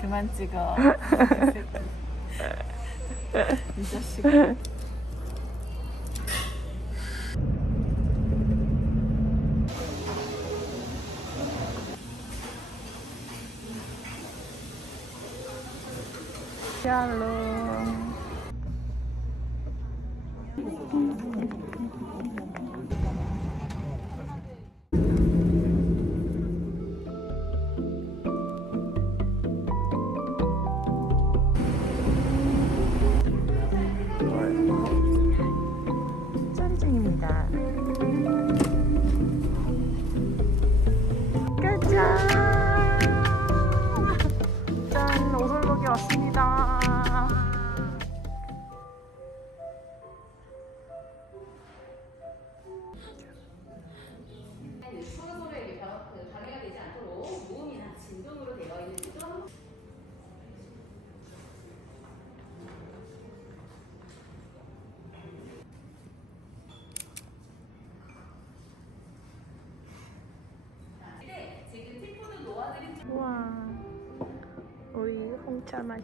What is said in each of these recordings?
그만 찍어. 이 자식. 샬롬.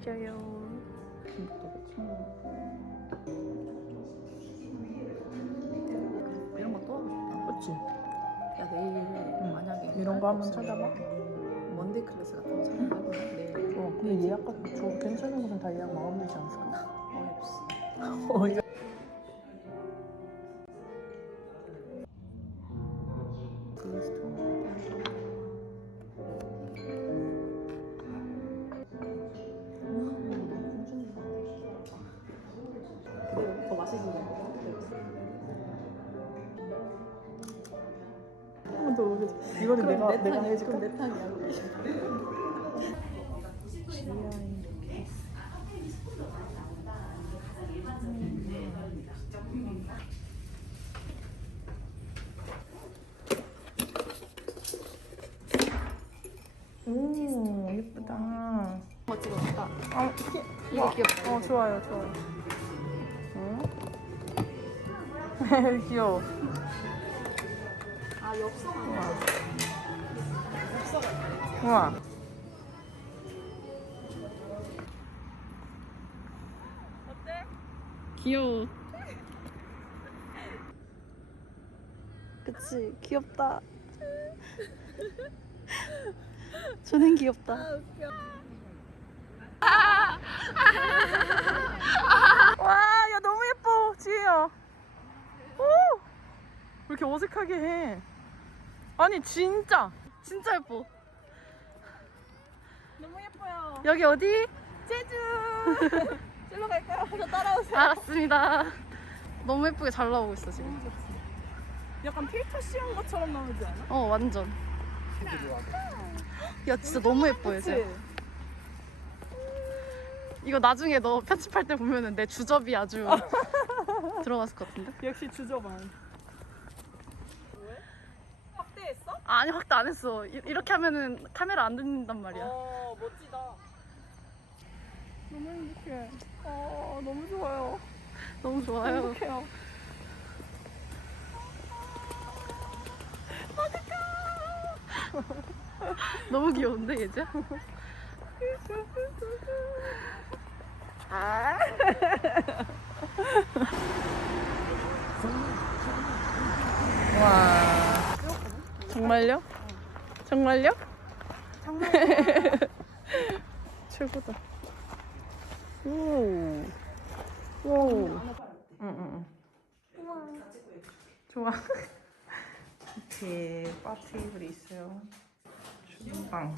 마셔요. 이런 거 또 하고 싶다. 그치? 야 내일 만약에 이런 거 한번 찾아봐. 먼데이 클래스 같은 거 찾아봐. 내일 어, 근데 예약 같은 저 괜찮은 곳은 다 예약 마감되지 않을까? 어이없어. 어이. 더 먹여줘. 이거는 내가 내 내가. 해줄까? 그럼 내 탕이야. 오 예쁘다. 뭐 찍어볼까? 아, 이거 귀엽다. 어 좋아요 좋아요. 응? 귀여워. 아 우와. 귀여워. 그치 귀엽다 저는 귀엽다 와, 야 너무 예뻐, 지혜야. 오, 왜 이렇게 어색하게 해? 아니 진짜, 진짜 예뻐. 너무 예뻐요 여기 어디? 제주 제로 갈까요? 저 따라오세요 알았습니다. 너무 예쁘게 잘 나오고 있어 지금. 약간 필터 씌운 것처럼 나오지 않아? 어, 완전. 야 진짜 너무 예뻐요, 그치? 지 이거 나중에 너 편집할 때 보면은 내 주접이 아주 들어갔을 것 같은데? 역시 주저만 확대했어? 아니 확대 안 했어. 이, 이렇게 하면은 카메라 안 듣는단 말이야. 어 멋지다 너무 행복해 어 너무 좋아요 너무 좋아요. 행복해요 너무 귀여운데 예지? 와 정말요? 정말요? 정말 최고다. 오. 오. 응응. 좋아. 이렇게 바 테이블이 있어요. 주방.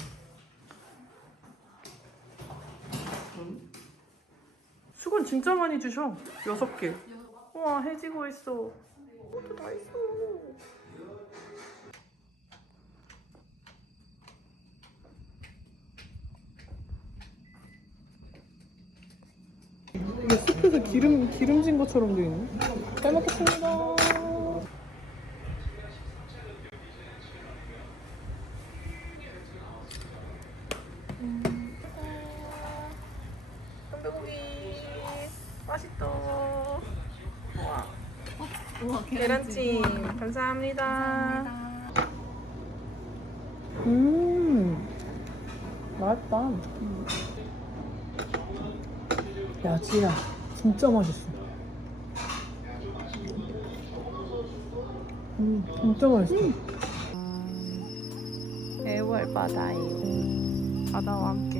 수건 진짜 많이 주셔. 여섯 개. 우와 해지고 있어. 옷도 다 있어. 이게 숲에서 기름 기름진 것처럼 돼 있네. 잘 먹겠습니다. 돈베고기 맛있다. 와. 우와, 계란찜 감사합니다. 음 맛있다. 야 지야 진짜 맛있어. 음 진짜 맛있어. 애월 바다에 바다와 함께.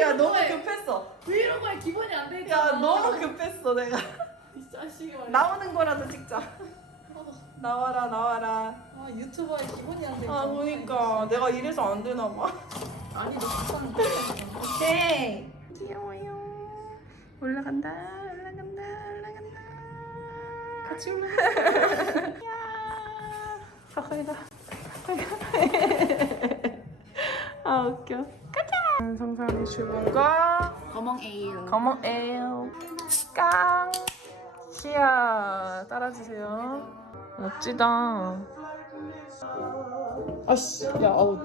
야 너무 급했어. 브이로그에 기본이 안돼 있잖아. 야 너무 급했어 내가. 이 자식이 말이야. 나오는 거라도 찍자. 나와라 나와라. 아 유튜버에 기본이 안 돼. 아 보니까 내가 이래서 안 되나 봐. 아니 너 식사는 오케이. 귀여워요. 올라간다 올라간다 올라간다. 같이 올라가. 야 가까이다. 아 웃겨. 가자. 성산이 주문과 거멍 에일. 검은 에일 깡 시야 따라주세요 멋지다 아씨 야 아우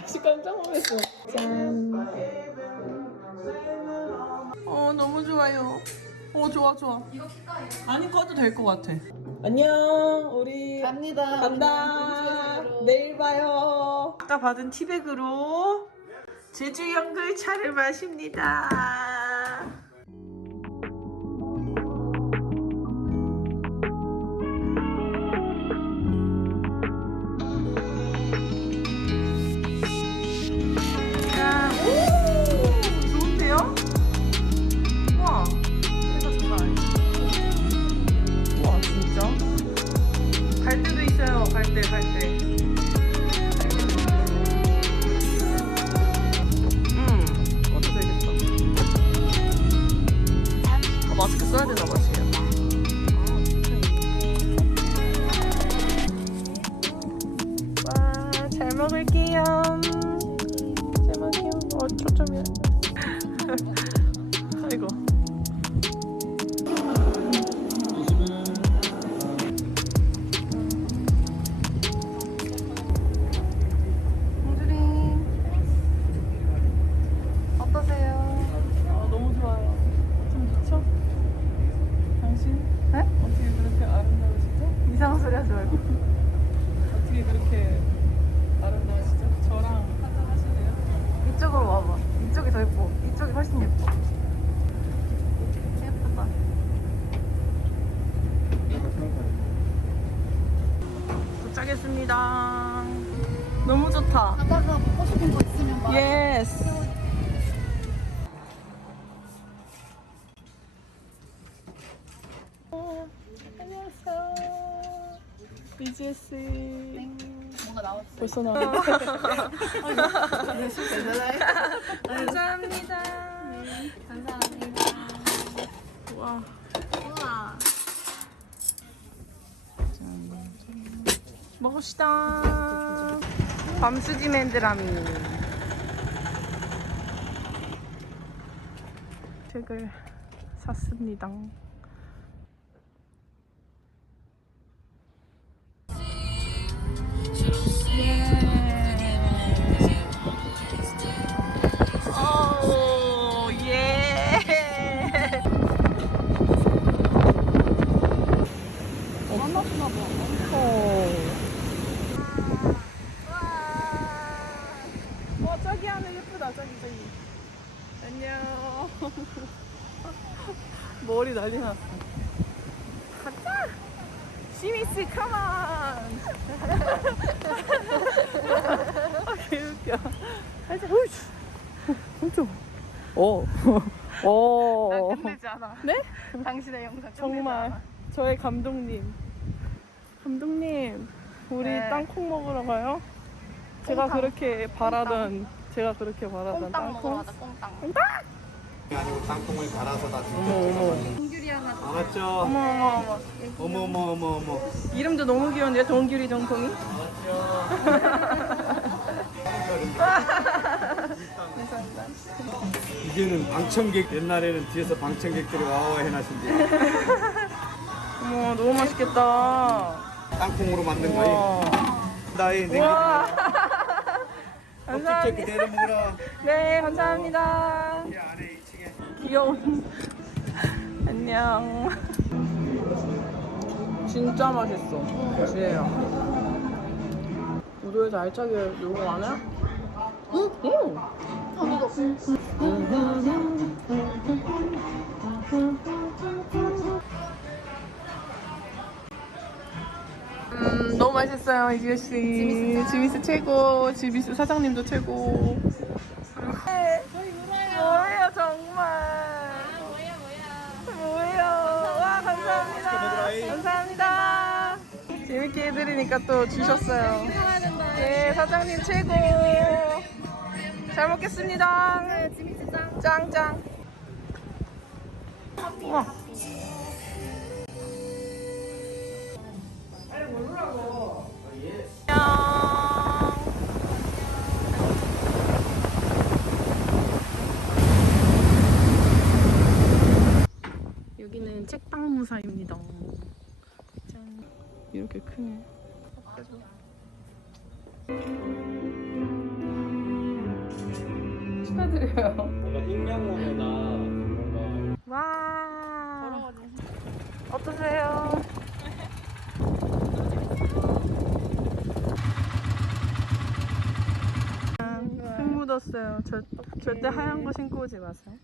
아씨 깜짝 놀랐어 짠 어, 너무 좋아요. 어, 좋아, 좋아. 아니, 꺼도 될 것 같아. 안녕, 우리 갑니다. 간다. 내일 봐요. 아까 받은 티백으로 제주 연글 차를 마십니다. 안녕하세요. BGS. 뭔가 나왔어. 벌써 나와. 감사합니다. 감사합니다. 와. 우와. 먹읍시다. 밤수지 맨드라미. 책을 샀습니다. 난리 났어 가자 시미스 컴온 아 개웃겨 가자 우이씨 깜짝 오. 오. 끝내지 않아. 네? 당신의 영상 정말. 저의 감독님. 감독님, 우리 네. 땅콩 먹으러 가요? 제가 꽁땅. 그렇게 바라던, 제가 그렇게 바라던 꽁땅 먹으러 땅콩. 가자. 꽁땅. 아니고 땅콩을 갈아서 다 어머 어머. 공규리 하나 알았죠? 어머 어머 어머. 어머 어머 어머 어머. 이름도 너무 귀여운데 동규리 정통이. 이제는 방청객 옛날에는 뒤에서 방청객들이 와와 해놨는데 어머 너무 맛있겠다. 땅콩으로 만든 거이. 와. 나의 냉기. 와. 껍질째 감사합니다. 그대로 먹어라. 네 감사합니다. 이 안에 2층에. 귀여운. 안녕. 진짜 맛있어. 지혜야. 우도에서 알차게 놀고 가냐? 응? 응. 음, 너무 맛있어요, 이지효 씨. 지미스 최고. 지미스 사장님도 최고. 네. 뭐예요, 정말. 재밌게 해드리니까 또 주셨어요. 네, 사장님 최고. 잘 먹겠습니다. 짱짱. 우와. 여기는 책방 무사입니다. 짠. 이렇게 크네. 축하드려요. 뭔가 익명으로나 뭔가 와. 어떠세요? 흙 묻었어요. 절, 절대 하얀 거 신고 오지 마세요.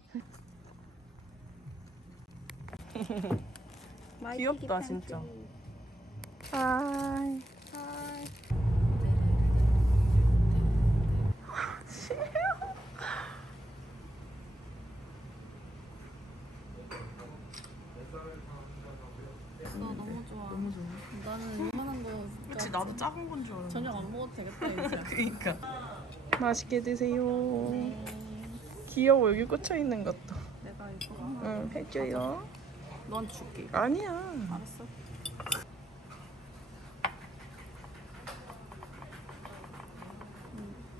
귀엽다 진짜. 하이. 나 너무 좋아. 너무 좋아. 나는 이만한 거 그렇지 나도 작은 건 줄 알았는데. 저녁 안 먹어도 되겠다 이제. 그러니까. 맛있게 드세요. 귀여워 여기 꽂혀 있는 것도. 내가 이거 응 해줘요. 넌 줄게. 아니야. 알았어.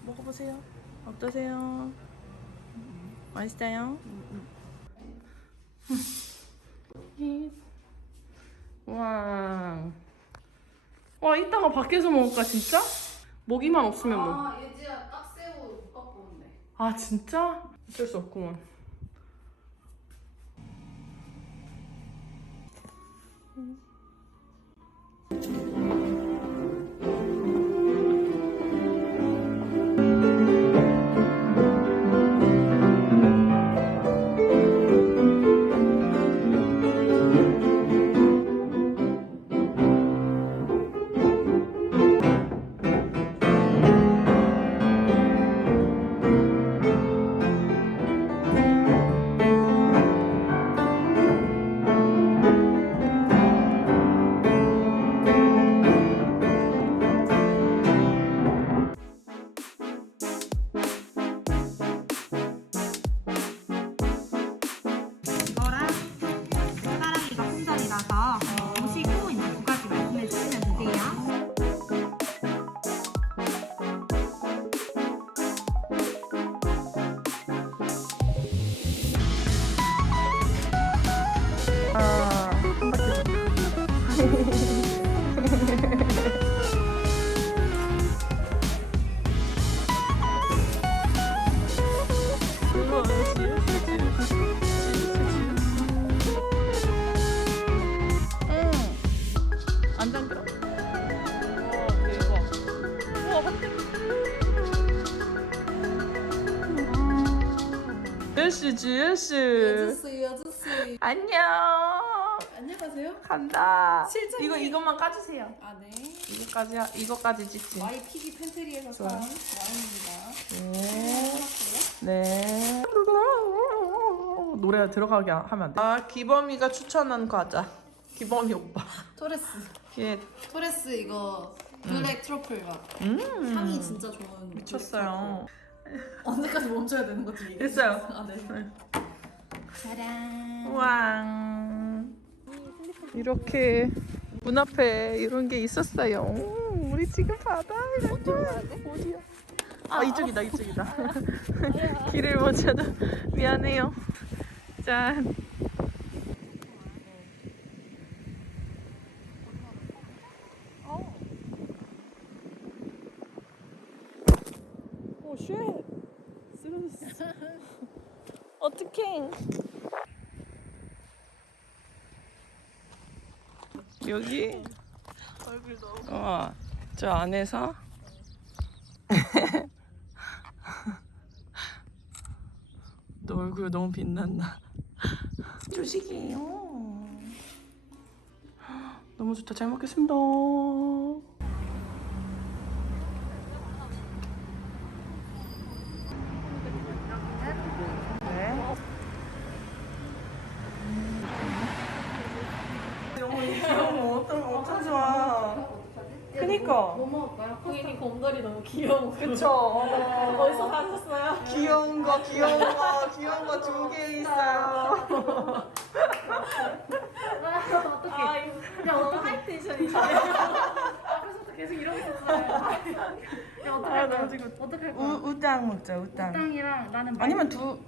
먹 어보세요. 어떠세요? 맛있어요? 와. 와 이따가 밖에서 먹을까 진짜? 모기만 없으면 뭐. 아 예지야 딱새우 못 갖고 온대. 아 진짜? 어쩔 수 없구만. 이 예시, 지예시. 예즈씨 예즈씨. 안녕. 안녕하세요. 간다. 실장님. 이거 이것만 까주세요. 아 네. 이거까지 하- 이거까지 찍지. 마이 피기 팬트리에서 산. 와인입니다. 네. 네. 노래 들어가게 하면 안 돼. 아 기범이가 추천한 과자. 기범이 오빠. 토레스. 걔 토레스 이거 블랙 트러플 맛. 음. 향이 진짜 좋은. 미쳤어요. 언제까지 멈춰야 되는 거지? 이게? 됐어요. 아 네. 네. 짜란. 우왕. 이렇게 문 앞에 이런 게 있었어요. 오, 우리 지금 바다에 어디 어디야? 아, 이쪽이다 이쪽이다. 길을 못 찾아 미안해요. 짠. 오 쉣. 쓰러졌어. 어떡해. 여기 얼굴 너무 어, 저 안에서 너 얼굴 너무 빛난다 조식이에요 너무 좋다 잘 먹겠습니다 네. 너무 귀여워 어떤 어쩜 좋아 그니까 뭐 먹을까요? 고객님 곰돌이 너무 귀여워. 그쵸 어. 어디서 사셨어요? 귀여운 거 귀여운 거 귀여운 거 두 개 있어요 어떻게? 아, 이거 그냥 어떤 하이텐션이시네요. 앞에서부터 계속 이러고 있었어요. 야, 어떡할 아, 거야? 너무 지금 어떡할 거야? 우, 우당 먹자 우당 땅이랑 나는 아니면 두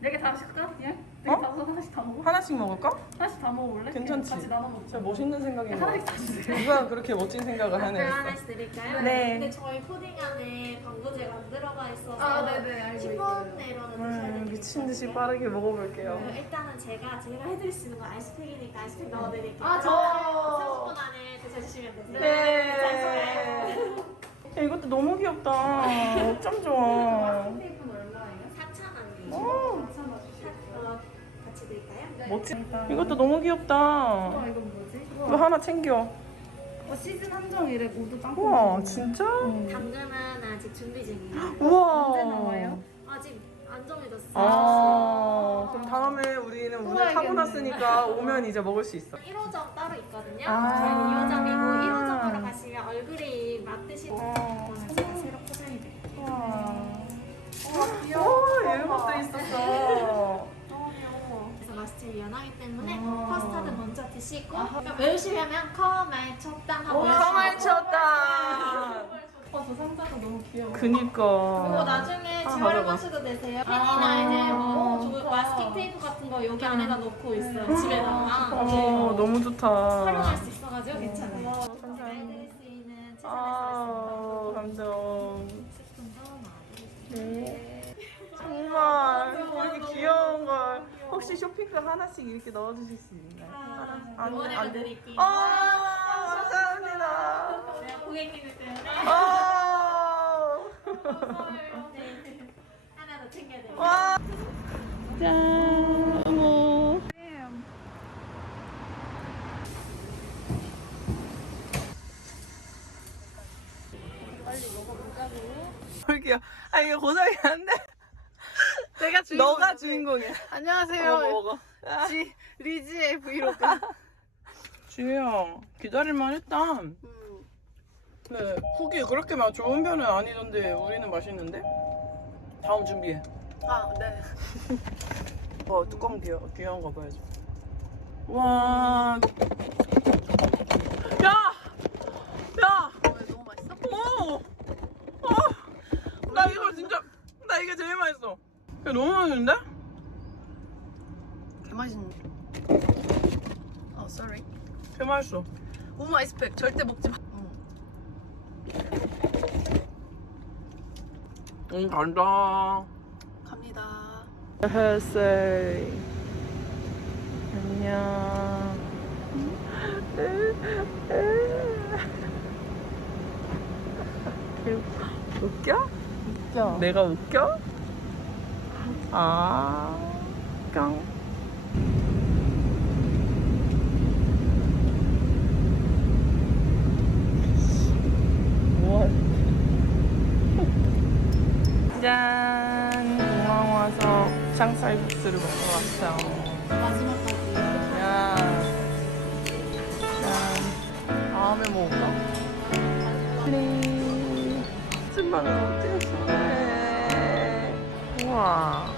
네개 다 시킬까? 예? 어? 네개 다 하나씩 다 먹어? 하나씩 먹을까? 하나씩 다 먹어볼래? 괜찮지? 같이 나눠 먹자. 진짜 멋있는 생각인 것 하나씩 같아 다 주세요. 누가 그렇게 멋진 생각을 하네 하나씩 드릴까요? 네. 근데 저희 푸딩 안에 방부제가 안 들어가 있어서 아, 네네, 알고 10분 내로는 드셔야 음, 되겠 미친 듯이 빠르게 먹어볼게요 그 일단은 제가 제가 해드릴 수 있는 건 아이스팩이니까 아이스팩 넣어드릴게요. 아, 저- 30분 안에 드셔주시면 되세요. 네 야, 이것도 너무 귀엽다 어쩜 좋아 테이프는 얼마예요? 4,000원이에요. 오, 어, 드릴까요? 멋지 이것도 너무 귀엽다 아, 이건 뭐지? 이거 하나 챙겨 어, 시즌 한정이래 모두 짱 우와 진짜? 당근은 아직 준비 중이에요. 우와 언제 나와요? 아직 안 정해졌어요. 아 그럼 다음에 우리는 오늘 타고 사야겠네. 났으니까 오면 이제 먹을 수 있어 1호점 따로 있거든요. 아. 저희는 2호점이고 1호점으로 가시면 맛드시 어. 제가 새로 포장해 드릴게요. 오 이런 것도 있었어 맛이 연하기 때문에 아. 커스터드 먼저 드시고 그러니까 외우시려면 커말 척당 하고 가만히 쳤다. 어, 저 상자가 너무 귀여워. 그리고 그니까 나중에 아, 재활용하셔도 되세요. 펜이나 이제 뭐 조- 마스킹 테이프 같은 거 여기 안에다 놓고 있어요. 집에다가. 어머 너무 좋다. 활용할 수 있어가지고 괜찮아요. 수 있는 최선을 아 감동 다했습니다. 네. 정말 이렇게 귀여운 걸 혹시 쇼핑백 하나씩 이렇게 넣어주실 수 있나요? 하나? 아니, 응원해 아니. 드릴게요. 아 감사합니다 네, 고객님들 때문에 아 네. 하나 더 챙겨드릴게요. 와. 짠. 어머. 볼게요. 아 이거 고장이 안. 너가 주인공이야. 안녕하세요. 먹어 먹어. 지, 리지의 브이로그. 주영 기다릴만 했다. 네 후기 그렇게 막 좋은 편은 아니던데 우리는 맛있는데. 다음 준비해. 아, 네. 어 뚜껑 귀여 귀여운 거 보여줘. 와. 야. 야. 왜 너무 맛있어? 어. 어. 나 이거 진짜 나 이게 제일 맛있어. 이거 너무 맛있는데? 개 맛있는데. 어, sorry. 개 맛있어. 우무 아이스팩 절대 먹지 마. 응 간다. 갑니다. 헬세 안녕. 웃겨? 웃겨. 내가 웃겨? 아, 깡. 뭐? 짠! 공항 와서 장쌀국수를 먹으러 왔어요. 마지막까지. 야. 짠. 다음에 먹을까? 플리. 찐빵은 어땠어? 우와.